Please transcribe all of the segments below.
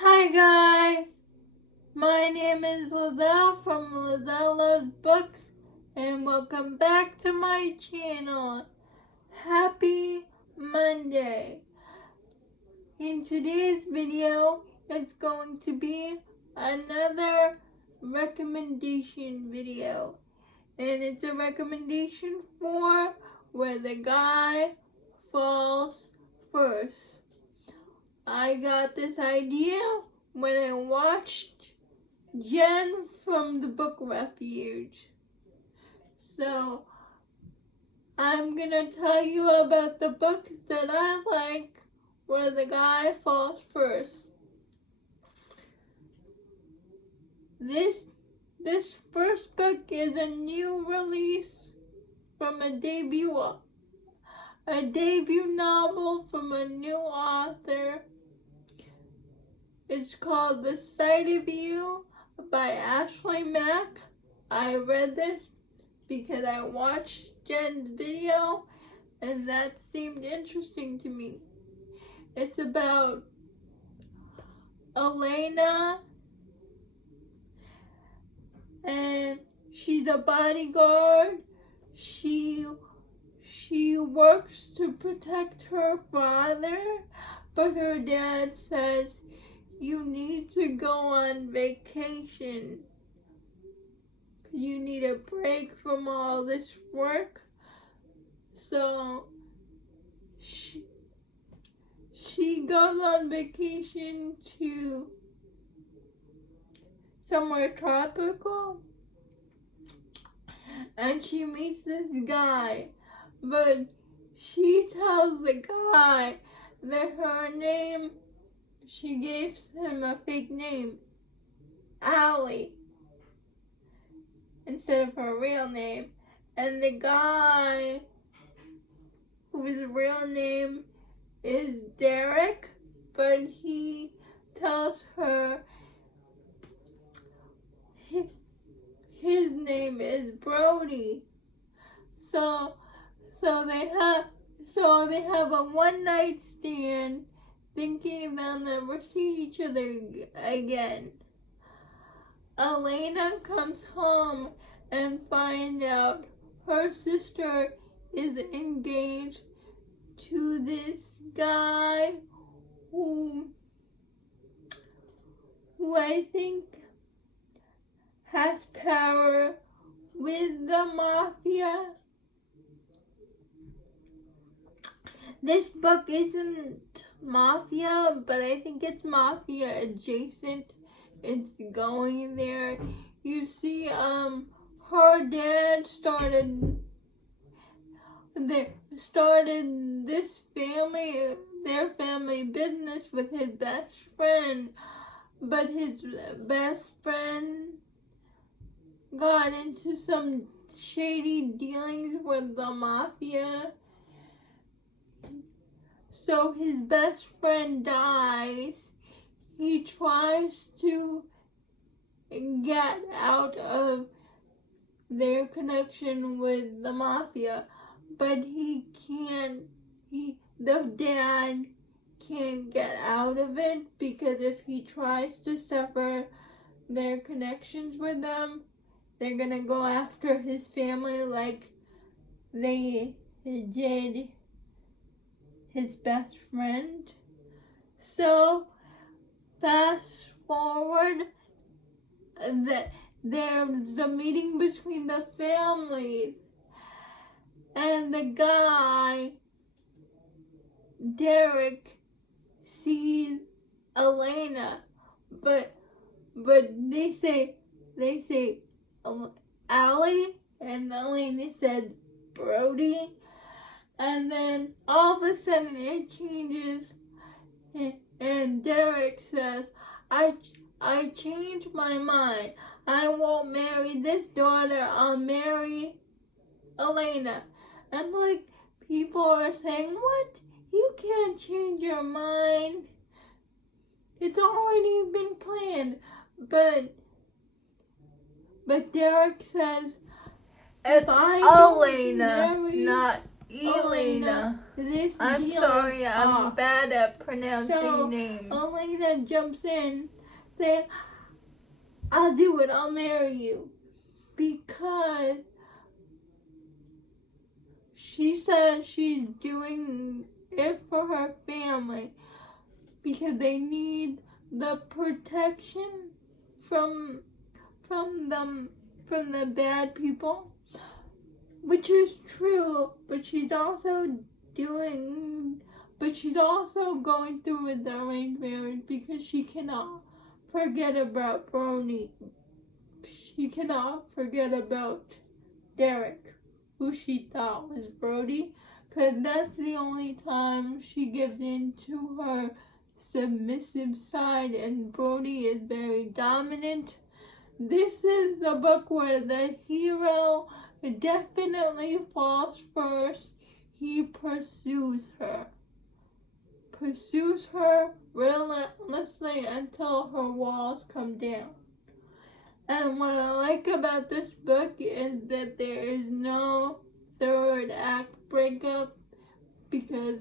Hi guys, my name is Liddell from Liddell Loves Books and welcome back to my channel. Happy Monday. In today's video, it's going to be another recommendation video. And it's a recommendation for Where the Guy Falls First. I got this idea when I watched Jen from the Book Refuge. So, I'm gonna tell you about the books that I like where the guy falls first. This first book is a new release from a debut novel from a new author. It's called The Sight of You by Ashley Mack. I read this because I watched Jen's video and that seemed interesting to me. It's about Elena and she's a bodyguard. She works to protect her father, but her dad says, "You need to go on vacation. You need a break from all this work." So she goes on vacation to somewhere tropical and she meets this guy, but she tells the guy that her name, she gives him a fake name, Allie, instead of her real name. And the guy, whose real name is Derek, but he tells her his name is Brody. So they have a one-night stand, thinking they'll never see each other again. Elena comes home and finds out her sister is engaged to this guy who I think has power with the mafia. This book isn't mafia, but I think it's mafia adjacent. It's going there. You see, her dad started their family business with his best friend, but his best friend got into some shady dealings with the mafia. So his best friend dies. He tries to get out of their connection with the mafia, but he can't. The dad can't get out of it because if he tries to sever their connections with them, they're gonna go after his family like they did his best friend. So fast forward, that there's a meeting between the families, and the guy, Derek, sees Elena, but they say Allie, and Elena said Brody, and then all of a sudden it changes, and Derek says, I changed my mind. I won't marry this daughter. I'll marry Elena. And like, people are saying, what? You can't change your mind. It's already been planned. But Derek says, it's if I Elena, marry not Elena. this I'm deal sorry, I'm off. bad at pronouncing So names. Elena jumps in, saying, "I'll do it. I'll marry you," because she says she's doing it for her family, because they need the protection from the bad people, which is true. But she's also going through with the arranged marriage because she cannot forget about Brony. She cannot forget about Derek, who she thought was Brody, because that's the only time she gives in to her submissive side, and Brody is very dominant. This is the book where the hero definitely falls first. He pursues her relentlessly until her walls come down. And what I like about this book is that there is no third act breakup, because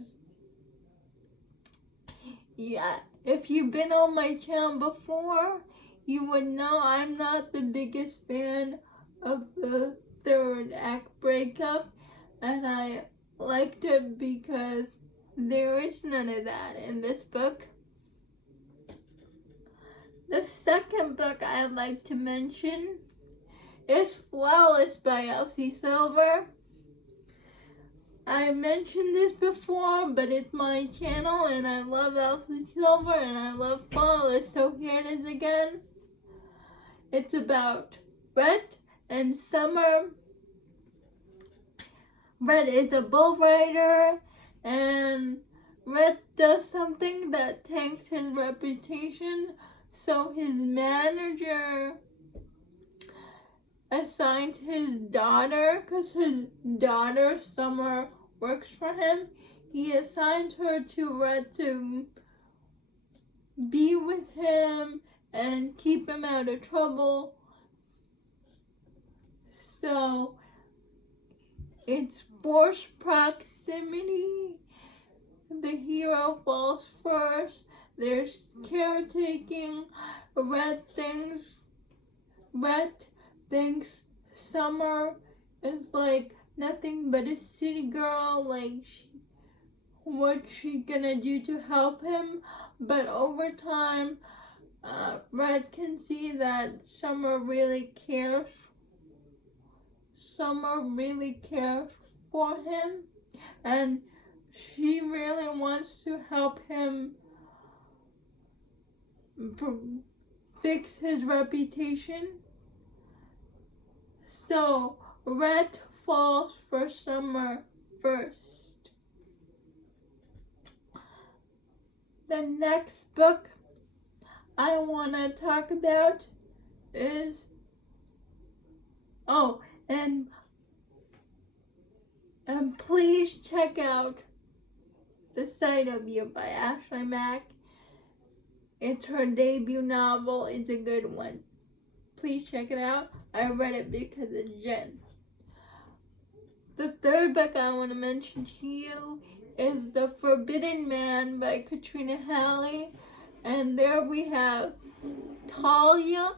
if you've been on my channel before, you would know I'm not the biggest fan of the third act breakup, and I liked it because there is none of that in this book. The second book I'd like to mention is Flawless by Elsie Silver. I mentioned this before, but it's my channel and I love Elsie Silver and I love Flawless, so here it is again. It's about Rhett and Summer. Rhett is a bull rider, and Rhett does something that tanks his reputation, so his manager assigned his daughter, because his daughter, Summer, works for him. He assigned her to Rhett to be with him and keep him out of trouble. So it's forced proximity. The hero falls first. There's caretaking. Rhett thinks Summer is like nothing but a city girl. Like, what's she gonna do to help him? But over time, Rhett can see that Summer really cares. Summer really cares for him, and she really wants to help him fix his reputation. So Rhett falls for Summer first. The next book I want to talk about is and please check out The Sight of You by Ashley Mack. It's her debut novel. It's a good one. Please check it out. I read it because of Jen. The third book I want to mention to you is The Forbidden Man by Katrina Halle. And there we have Talia.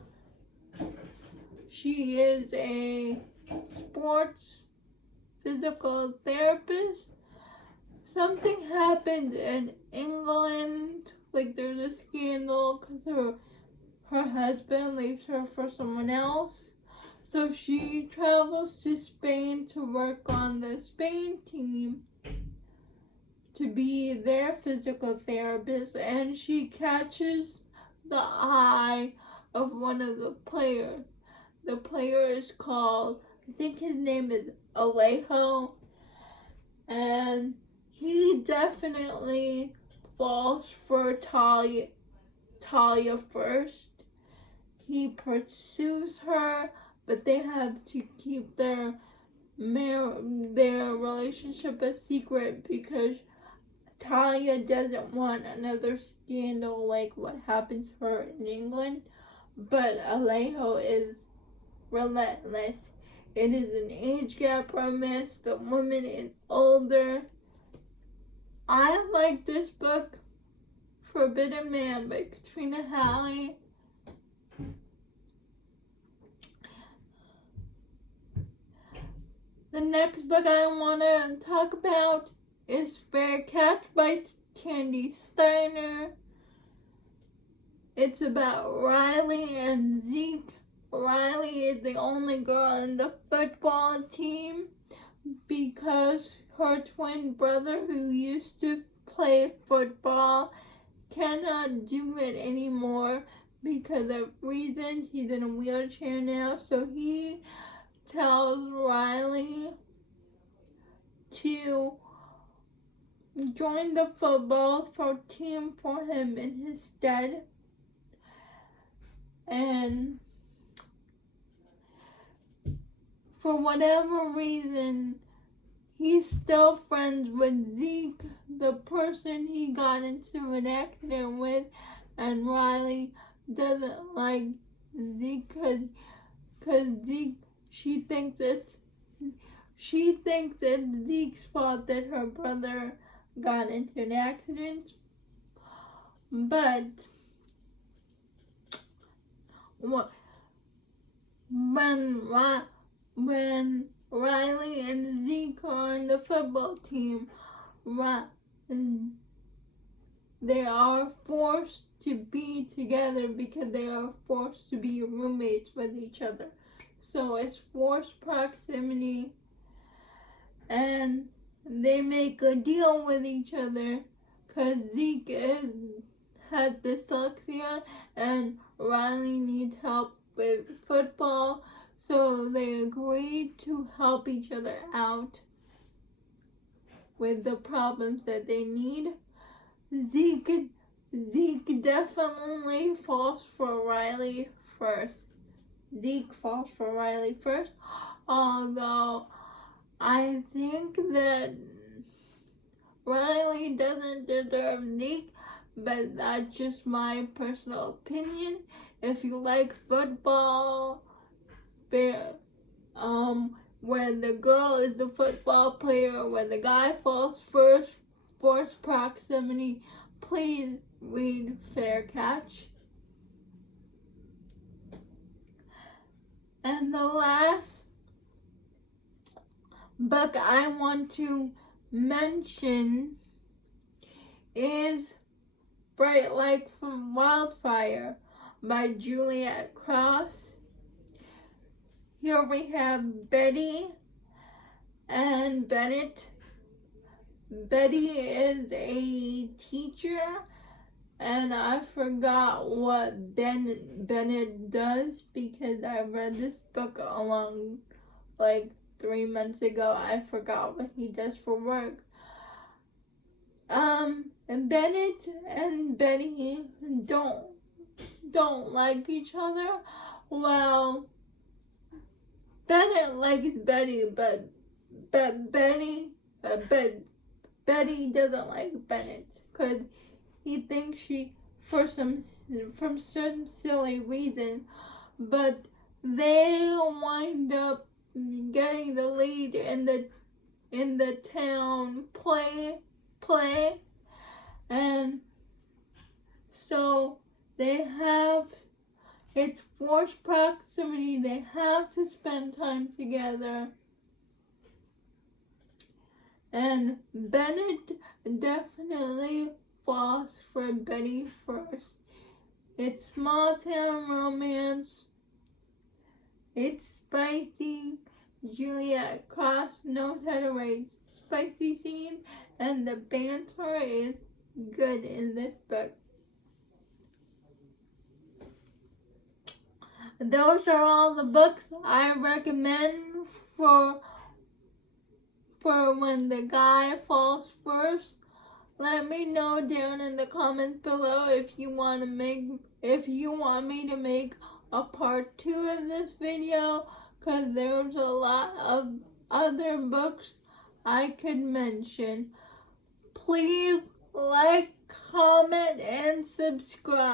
She is a sports physical therapist. Something happened in England, like there's a scandal because her husband leaves her for someone else. So she travels to Spain to work on the Spain team to be their physical therapist, and she catches the eye of one of the players. The player is called, I think his name is Alejo, and he definitely falls for Talia first. He pursues her, but they have to keep their relationship a secret because Talia doesn't want another scandal like what happened to her in England. But Alejo is relentless. It is an age gap romance. The woman is older, I like this book, Forbidden Man by Katrina Halle. The next book I want to talk about is Fair Catch by Kandi Steiner. It's about Riley and Zeke. Riley is the only girl in the football team because her twin brother, who used to play football, cannot do it anymore because of reasons. He's in a wheelchair now, so he tells Riley to join the football team for him in his stead. And for whatever reason, he's still friends with Zeke, the person he got into an accident with, and Riley doesn't like Zeke because Zeke, she thinks it's Zeke's fault that her brother got into an accident. But when Riley and Zeke are on the football team, they are forced to be together because they are forced to be roommates with each other. So it's forced proximity, and they make a deal with each other because Zeke has dyslexia and Riley needs help with football. So they agreed to help each other out with the problems that they need. Zeke definitely falls for Riley first. Zeke falls for Riley first, although I think that Riley doesn't deserve Zeke, but that's just my personal opinion. If you like football, where the girl is the football player, where the guy falls first, forced proximity, please read Fair Catch. And the last book I want to mention is Bright Light from Wildfire by Juliette Cross. Here we have Betty and Bennett. Betty is a teacher, and I forgot what Bennett does because I read this book along like 3 months ago. I forgot what he does for work. And Bennett and Betty don't like each other. Well, Bennett likes Betty, but Betty doesn't like Bennett because he thinks she, from some silly reason, but they wind up getting the lead in the town play, and so it's forced proximity. They have to spend time together. And Bennett definitely falls for Betty first. It's small town romance. It's spicy. Juliette Cross knows how to write spicy scenes, and the banter is good in this book. Those are all the books I recommend for when the guy falls first. Let me know down in the comments below if you want me to make a part 2 of this video, because there's a lot of other books I could mention. Please like, comment, and subscribe.